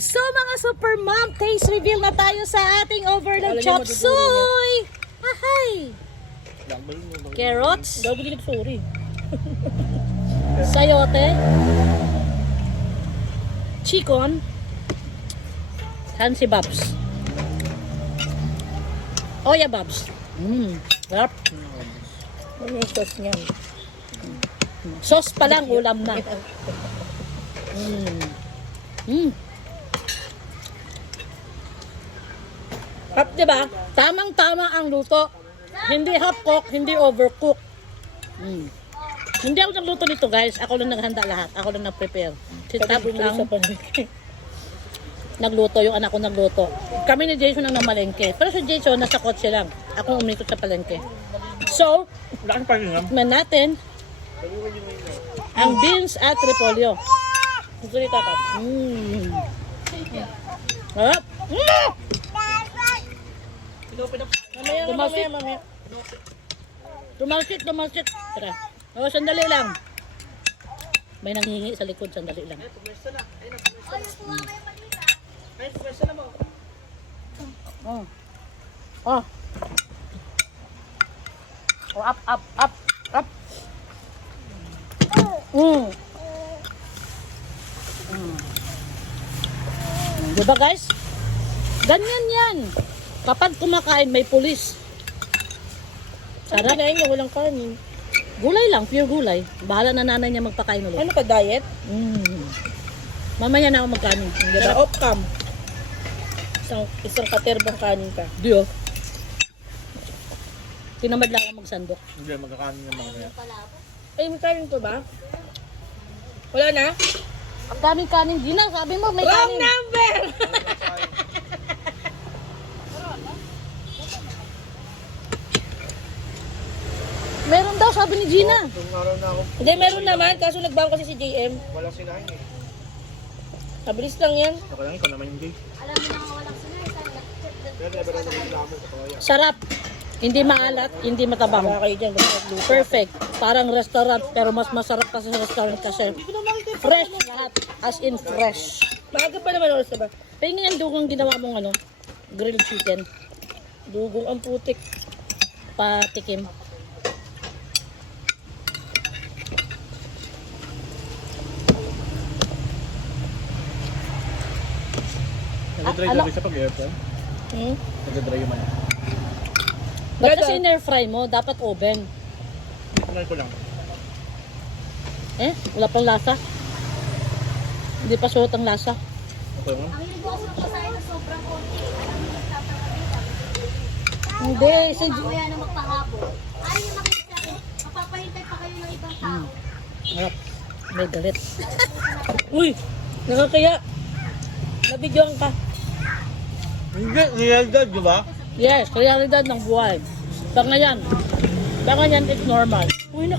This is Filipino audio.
So mga super mom, taste reveal na tayo sa ating overload chop suey. Ahay! Carrots, sayote, chicken, Hansi Babs, Oya Babs. Sarap. Ano yung sauce niyan? Sauce pa lang, ulam na. Hap, diba? Tamang-tama ang luto. Hindi half cook, hindi overcook. Hindi ako nagluto nito, guys. Ako lang naghanda lahat. Ako lang nag-prepare. Si Tab lang nagluto, yung anak ko nagluto. Kami ni Jason ang namalengke. Pero si Jason, nasa kotse lang. Ako umikot sa palengke. So, tikman natin ang beans at repolyo. Gusto ni Tapat. Harap. Mamaya. Tumalsik. Tara. O, sandali lang. May nanghihingi sa likod, sandali lang. Oh. Oh, up. Diba guys? Ganyan yan. Kapag kumakain may pulis. Sarap. Kinain niya, walang kanin. Gulay lang, pure gulay. Bahala na nanay niya magpakain ulit. Ano ka, diet? Mamaya na ako magkanin. Diba, off-cam. Isang katerbang kanin ka. Diyo. Tinamad lang ako magsandok. Hindi, magkakanin naman kaya. Ay, may kanin to ba? Wala na? Ang daming kanin. Gina, sabi mo may Wrong kanin. number! Meron daw, sabi ni Gina. Itong araw na ako, Hindi, meron naman. Kaso nagbago kasi si JM. walang sinahin eh. Mabilis lang yan. Ako lang, ikaw naman yung gay. Kaya never ako naglaman sa kaya. Sarap. Hindi maalat, hindi matabang. Baka kayo dyan. Gusto Perfect. Parang restaurant, pero mas masarap kasi sa restaurant kasi fresh lahat. As in fresh. Maaga pa naman oras na ba? Pahingin ang dugang ginawa mong grilled chicken. Dugong ang putik. Patikim. Nag-dry ano? na sa pag-airfry. Nag-dry yung man. Ba't kasi in-air fry mo? Dapat oven. Tinay ko lang. Wala pang lasa. Hindi pa suot ang lasa. Okay mo? Hindi. Mamaya na magpahapon. Ayaw niyo makita sa akin. Mapapahintay pa kayo ng ibang tao. Harap. May galit. Uy! Nakakaya. Nabidyoan ka. Hindi, realidad, di ba? Yes, realidad ng buhay. Sa ngayon it's normal. Uy,